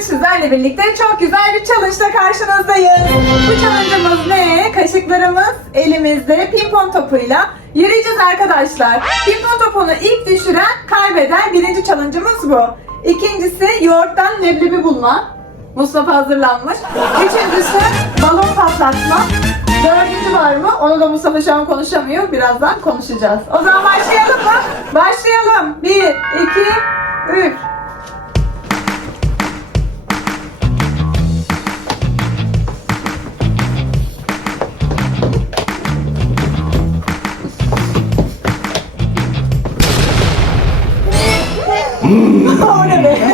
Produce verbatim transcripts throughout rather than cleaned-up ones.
sizlerle birlikte çok güzel bir challenge'la karşınızdayız. Bu challenge'ımız ne? Kaşıklarımız elimizde pimpon topuyla yürüyeceğiz arkadaşlar. Pimpon topunu ilk düşüren kaybeder. Birinci challenge'ımız bu. İkincisi yoğurttan leblebi bulma. Mustafa hazırlanmış. Üçüncüsü balon patlatma. Dördüncü var mı? Onu da Mustafa şu an konuşamıyor. Birazdan konuşacağız. O zaman başlayalım mı? Başlayalım. Bir, iki, üç. O ne be?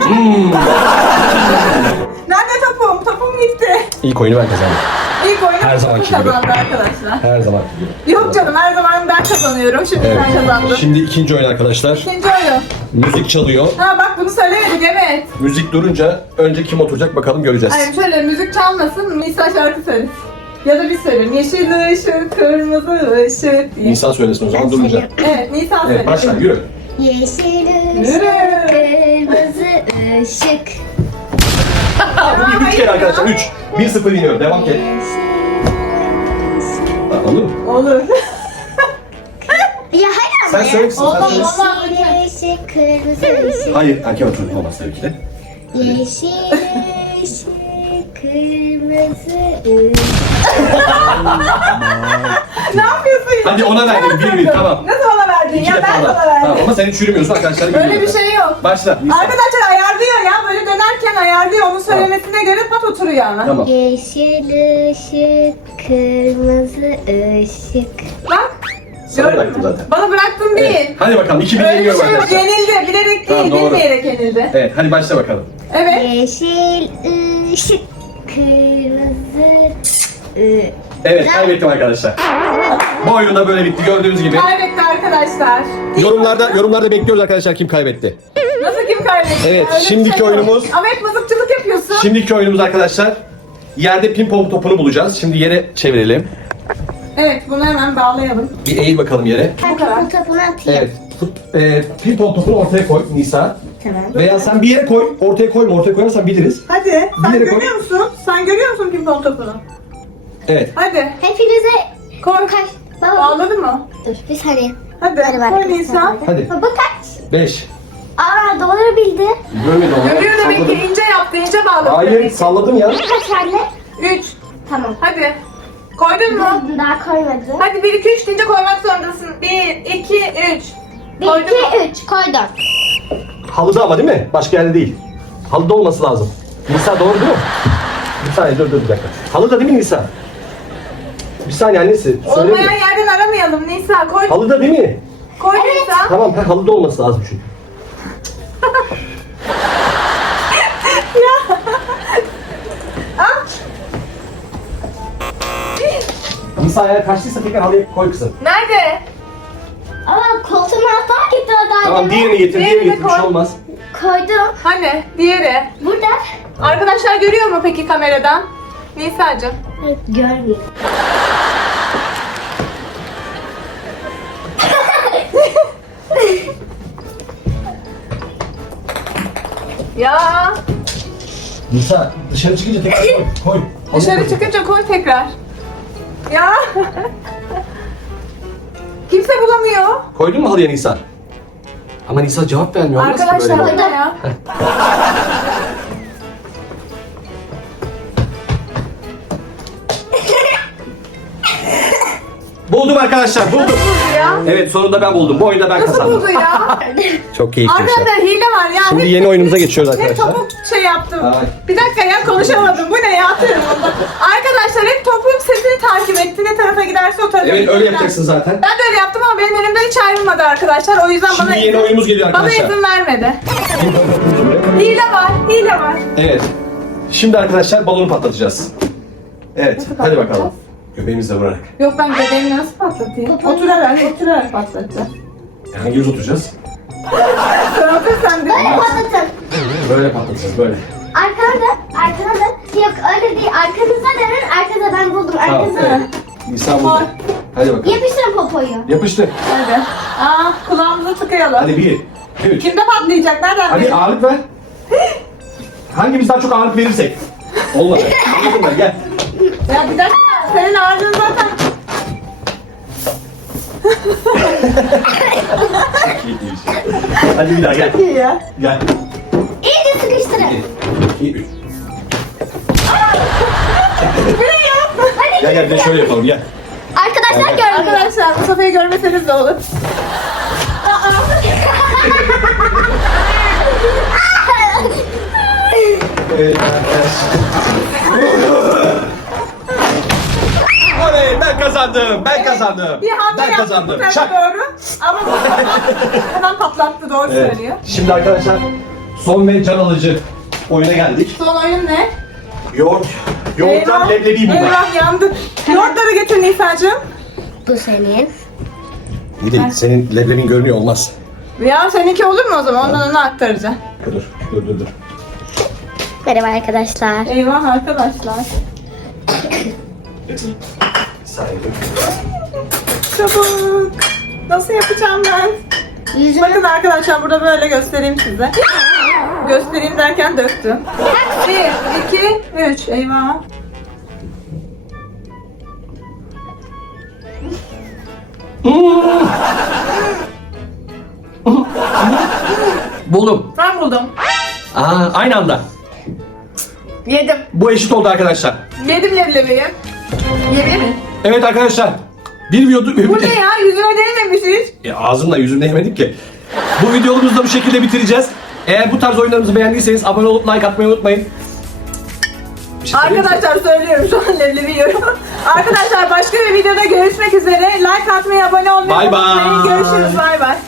Nerede topum? Topum gitti. İlk oyunu ben kazandım. İlk oyunu Her zamanki gibi. kazandı arkadaşlar. Her zaman gibi. Yok canım, her zaman ben kazanıyorum. Şimdi Evet. sen kazandın. Şimdi ikinci oyun arkadaşlar. İkinci oyun. Müzik çalıyor. Ha bak, bunu söylemedik, evet. Müzik durunca önce kim oturacak bakalım göreceğiz. Hayır, şöyle müzik çalmasın, Nisa şarkı söylesin. Ya da biz söyleyelim. Yeşil ışık, kırmızı ışık diye. Nisa söylesin o zaman durunca. Evet, Nisa Evet söylesin. başla yürü. Yeşil Yürü. ışık, kırmızı ışık. Bugün üç kere arkadaşlar. Üç. Bir sıfır iniyor. Devam et. Ha, olur mu? Olur. Ya hayır ama Sen ya. söylesin. Sen Olmaz, söyle. olmaz. Yeşil ışık, kırmızı ışık. Hayır erken oturmak olmaz tabii ki de. Yeşil ışık, kırmızı ışık. Ne yapıyorsun ya? Hadi ona verdim. Bir bir tamam. Nasıl ona verdin İki ya? defa Ben da. sana verdim. Tamam ama sen hiç yürümüyorsun arkadaşlar. Böyle yürüyor bir zaten. şey yok. Başla. Nisa. Arkadaşlar ayarlıyor ya, böyle dönerken ayarlıyor. Onun söylemesine göre pat oturuyor ama. Tamam. Yeşil ışık, kırmızı ışık. Bak. Sana gördün bıraktım mü? zaten. Bana bıraktın değil. Evet. Hadi bakalım. iki bir Öyle bir yeniyorum şey yok. arkadaşlar. Yenildi. Bilerek Tamam, değil, doğru. bilmeyerek yenildi. Evet hadi başla bakalım. Evet. Yeşil ışık, kırmızı ışık. Evet kaybettim arkadaşlar. Bu oyun da böyle bitti gördüğünüz gibi. Kaybetti arkadaşlar. Yorumlarda yorumlarda bekliyoruz arkadaşlar kim kaybetti. Nasıl kim kaybetti? Evet, Öyle bir şimdiki şey yok. oyunumuz- Ama hep mızıkçılık yapıyorsun. Şimdiki oyunumuz arkadaşlar yerde pimpon topunu bulacağız. Şimdi yere çevirelim. Evet, bunu hemen bağlayalım. Bir eğil bakalım yere. Ben kadar. topunu atayım. Evet. Fut, e, pimpon topunu ortaya koy Nisa. Tamam. Veya sen bir yere koy. Ortaya koyma. Ortaya koyarsan biliriz. Hadi. Sen yere koy. görüyor musun? Sen görüyor musun pimpon topunu? Evet. Hadi. Hepinize Koy. kaç? Baba. Bağladı mı? Dur bir saniye. Hadi. Hadi bak. Koy Nisa. Hadi. Baba kaç? Beş. Aa doğru bildi. Görmedi onu. Görüyor demek ki, Salladım. ince yaptı, ince bağladı. Hayır demek ki. salladım ya. Kaç anne? Üç. Tamam. Hadi. Koydun mu? Daha koymadı. Hadi bir, iki, üç deyince koymak zorundasın. Bir, iki, üç. Bir, Koydun mu? iki, üç. Koydum. Halıda ama değil mi? Başka yerde değil. Halıda olması lazım. Nisa doğru değil mi? Bir saniye dur dur bir dakika. Halıda değil mi Nisa? Bir saniye annesi. Söyle Olmayan mi? yerden aramayalım Nisa. Koy. Halıda değil mi? Koy Evet. Nisa. Tamam ha, halıda olması lazım çünkü. Al. Nisa eğer kaçtıysa tekrar halıya koy kızım. Nerede? Ama koltuğun altına gitti o da. Tamam diğerini getir, Diğerini diğerini getir. Bir koy. şey olmaz. Koydum. Hani? Diğeri. Burada. Arkadaşlar görüyor mu peki kameradan? Nisa'cığım. Evet, görmüyor. Ya. Nisa dışarı çıkınca tekrar koy. Koy. Dışarı Halıya koy. çıkınca koy tekrar. Ya. Kimse bulamıyor. Koydun mu halıya Nisa? Ama Nisa cevap vermiyor. Olmaz ki Arkadaşlar böyle. burada ya. Buldum arkadaşlar buldum. Buldu ya. Evet sonunda ben buldum. Bu oyunda ben Nasıl kazandım. buldu ya? Çok keyifli bir şey. Arkadaşlar hile var ya. Şimdi Hep- yeni oyunumuza geçiyoruz Hep arkadaşlar. topu şey yaptım. Ay. Bir dakika ya, konuşamadım. Bu ne ya? Atıyorum onu. Arkadaşlar hep topun sesini takip etti. Ne tarafa giderse o tarafa Evet gider. öyle yapacaksın zaten. Ben de öyle yaptım ama benim elimden hiç ayrılmadı arkadaşlar. O yüzden Şimdi bana yeni izin, oyunumuz geliyor bana arkadaşlar. izin vermedi. Hile var, hile var. Evet. Şimdi arkadaşlar balonu patlatacağız. Evet Nasıl hadi patlatacağız? bakalım. Göbeğimizle vurarak. Yok, ben göbeğimi nasıl patlatayım? Oturarak, oturarak patlatacağım. Hangimiz oturacağız? Sonra sen de. Böyle patlatın. Böyle patlatacağız böyle. Arkana da, arkana da. Yok öyle değil. Arkanıza dönün. Arkada ben buldum. Tamam Arkanıza evet. dönün. Nisa burada. Hadi bakalım. Yapıştırın popoyu. Yapıştır. Hadi. Aa, kulağımızı tıkayalım. Hadi bir, iki, üç. Kimde patlayacak? Nereden Hadi bileyim? ağırlık ver. Hangimiz daha çok ağırlık verirsek. Olmadı. Anladın mı? Gel. Ya bir dakika. Senin ağrın zaten. Hadi bir daha gel. İyi ya. Gel. İyice sıkıştırın. İki, üç. Bu ne ya? Hadi Gel gel bir de şöyle yapalım gel. Arkadaşlar görmüyor. Arkadaşlar Mustafa'yı görmeseniz de olur. Aa. Evet arkadaşlar. Oley ben kazandım. Ben kazandım. Bir hamle Ben yaptı bu kazandım. tarafa Şak. doğru. Ama Mustafa hemen patlattı, doğru Evet. söylüyor. Şimdi arkadaşlar son ve can alıcı oyuna geldik. Son oyun ne? Yoğurt. Yoğurttan Eyvah, leblebi bunlar. Eyvah yandık. Yoğurtları getir Nisa'cığım. Bu senin. İyi değil. Senin leblebin görünüyor olmaz. Ya seninki olur mu o zaman? Ondan ona aktaracağım. Dur dur dur dur. Merhaba arkadaşlar. Eyvah arkadaşlar. Bir saniye. Çabuk. Nasıl yapacağım ben? Yüzünü Bakın arkadaşlar burada böyle göstereyim size. Göstereyim derken döktüm. Bir, iki, üç. Eyvah. Buldum. Ben buldum. Aa, aynı anda. Yedim. Bu eşit oldu arkadaşlar. Yedim leblebiyi. Yemin mi? Evet arkadaşlar. Bir video... Bu ne ya? Yüzüme değmemiş hiç. Ya ağzımla yüzümle yemedik ki. Bu videomuzu da bu şekilde bitireceğiz. Eğer bu tarz oyunlarımızı beğendiyseniz abone olup like atmayı unutmayın. Bir şey söyleyeyim mi? Arkadaşlar söylüyorum şu an leblebi yiyorum. Arkadaşlar başka bir videoda görüşmek üzere. Like atmayı, abone olmayı Bye bye. unutmayın. Görüşürüz. Bay bay.